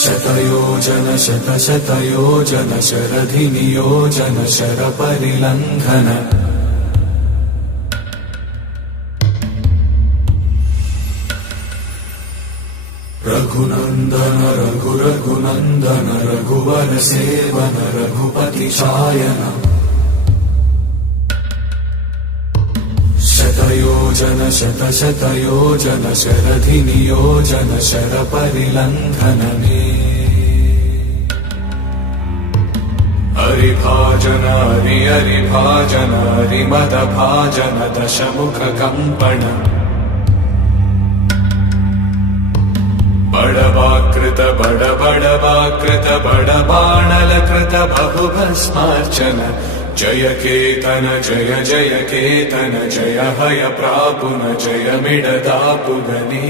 शतयोजन शतशतयोजन शरधिनियोजन शरपरिलङ्घन रघुनन्दन रघुरघुनन्दन रघुवर सेवन रघुपति चायन शतयोजन शतशतयोजन शरधिनियोजन शरपरिलङ्घन मे हरिभाजन हरिभाजन हरिमदभाजन दशमुख कम्पण बड़वाकृत बड़वाकृत बड़बाणलकृत बहुभस्मार्चन जय केतन जय जय केतन जय हय प्रापुन जय मिडदापुगनी।